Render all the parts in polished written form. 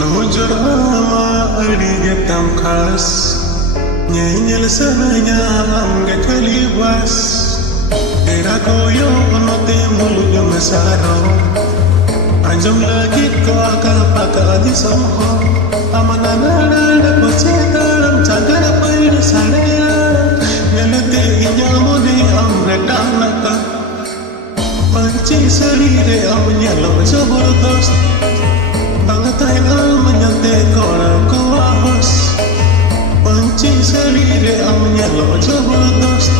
Nujurama arigatam khas Nyel sananya amge kalibas Tera koyo no te mulu masaro Anjam lagi ko akal pakal di samho Amanana da posita ram chagar paid sadaya Nyelate inyamo de amre tanaka Panchi sarire amnyalo jabardast Bangatay amanyante kora ko ahos Panchi sarire amnyalo jabardast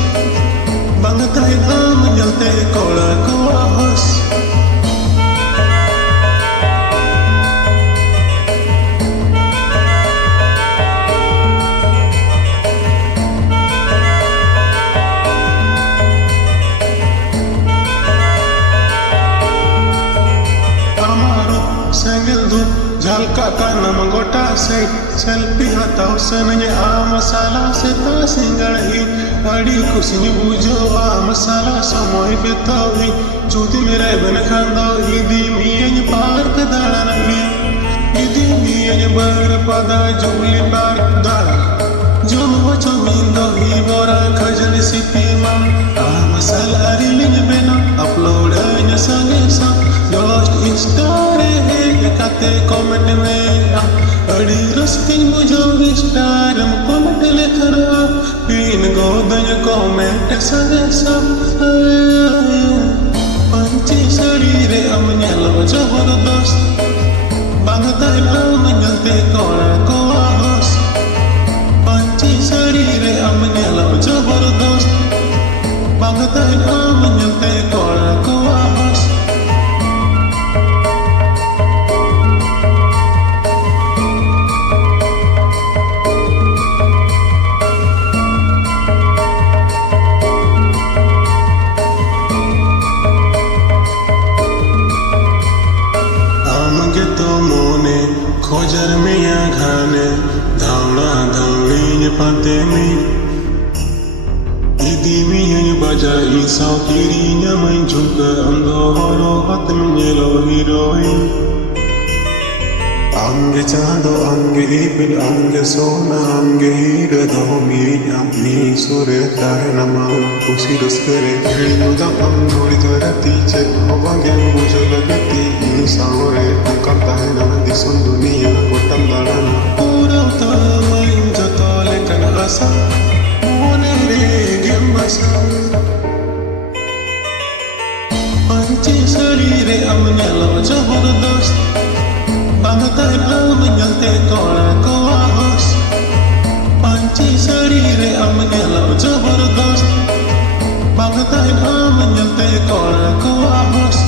Bangatay amanyante kora ko ahos Jalka kana mangota sai selfie hatau sananya masala seta singai adi kusini bujo masala samoy betawi chudi mere ben khando idi miye par kadala nahi idi miye bar pada juli bar dala jo wacho mindo hi bora khajan sitima masala rilin bena upload anya sange sa just story kate comment में अड़ी रस्ती मुझे विस्तार comment लिखरा पीन Godan comment संगे सब पंची शरीरे अमन्यलो जबरदस्त बांगता अमन्यलते कोरा को आहस पंची शरीरे अमन्यलो जबरदस्त बांगता अमन्यलते कोरा को आहस खोजर मिया घाने धावड़ा धावड़ी पाते में इदी मिया बजा ईसा किरी नमन झुक अंधो हरो हत में लो हीरोइन अंगे चांदो अंगे इबिल अंगे सोना अंगे हीरा दो मिया मी सुरे ताहे नमा खुशी रस करे खेली मुदा अंधोड़ी धरती चे होवांगे मुझे लगती सावरे करता है ना दिसुन दुनिया कोटम दाड़ाना पूरा तमाइन जतोले कन आसा मोने रे गेम्बसा पंची शरीरे अमन्यलो जबरदस्त बांगता अमन्यलते कोरा को आहस पंची शरीरे अमन्यलो जबरदस्त बांगता अमन्यलते कोरा को आहस